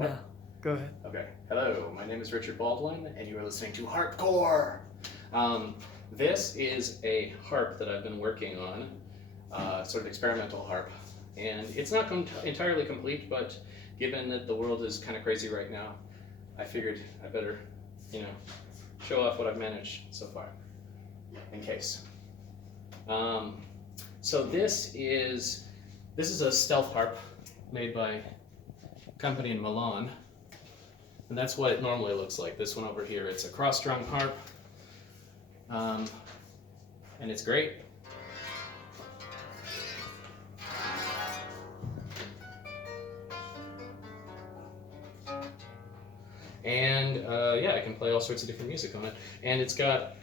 No, go ahead. Okay. Hello, my name is Richard Baldwin, and you are listening to Harpcore. This is a harp that I've been working on, sort of experimental harp, and it's not entirely complete, but given that the world is kind of crazy right now, I figured I better, show off what I've managed so far, in case. So this is a stealth harp made by a company in Milan, and that's what it normally looks like. This one over here, it's a cross-strung harp, and it's great. And yeah, I can play all sorts of different music on it. And it's got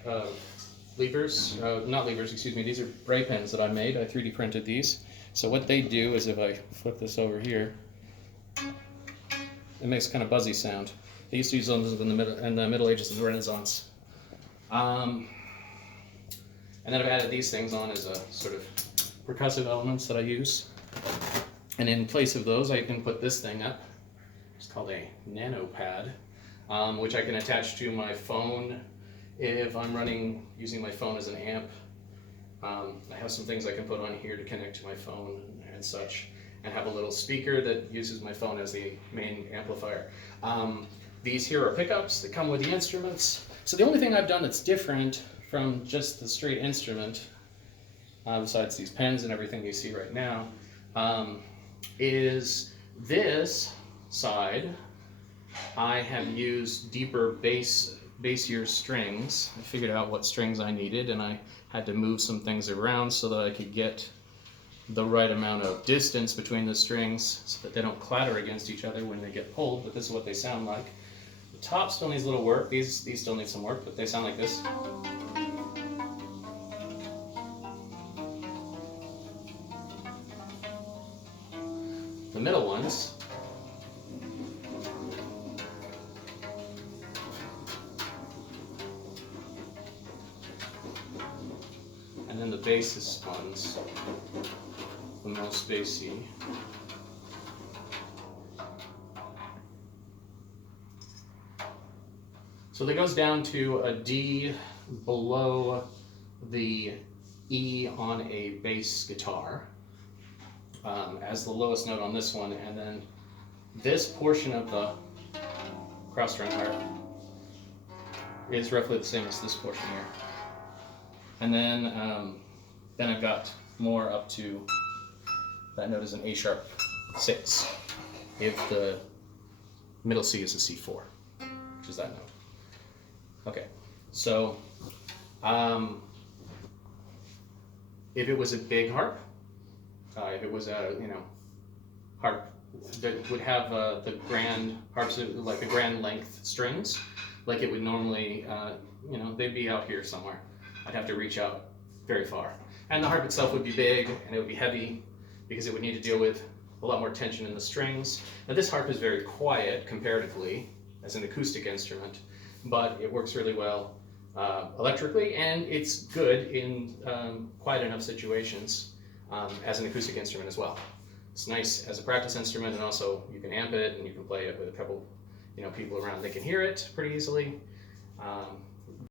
these are spray pens that I made. I 3D printed these. So what they do is if I flip this over here, it makes kind of buzzy sound. They used to use those in the Middle Ages and the Renaissance. And then I've added these things on as a sort of percussive elements that I use. And in place of those, I can put this thing up. It's called a nano pad, which I can attach to my phone if I'm using my phone as an amp. I have some things I can put on here to connect to my phone and such, and have a little speaker that uses my phone as the main amplifier. These here are pickups that come with the instruments. So the only thing I've done that's different from just the straight instrument, besides these pens and everything you see right now, is this side. I have used deeper bassier strings. I figured out what strings I needed, and I had to move some things around so that I could get the right amount of distance between the strings so that they don't clatter against each other when they get pulled, but this is what they sound like. The top still needs a little work. These still need some work, but they sound like this. The middle ones and then the bassist ones, the most bassy. So that goes down to a D below the E on a bass guitar as the lowest note on this one, and then this portion of the cross-strung harp is roughly the same as this portion here. And then I've got more up to, that note is an A sharp 6, if the middle C is a C4, which is that note. Okay, so if it was a big harp, if it was a harp that would have the grand harps, like the grand length strings, like it would normally, they'd be out here somewhere. I'd have to reach out very far. And the harp itself would be big, and it would be heavy, because it would need to deal with a lot more tension in the strings. Now this harp is very quiet, comparatively, as an acoustic instrument, but it works really well electrically, and it's good in quiet enough situations as an acoustic instrument as well. It's nice as a practice instrument, and also you can amp it, and you can play it with a couple people around. They can hear it pretty easily.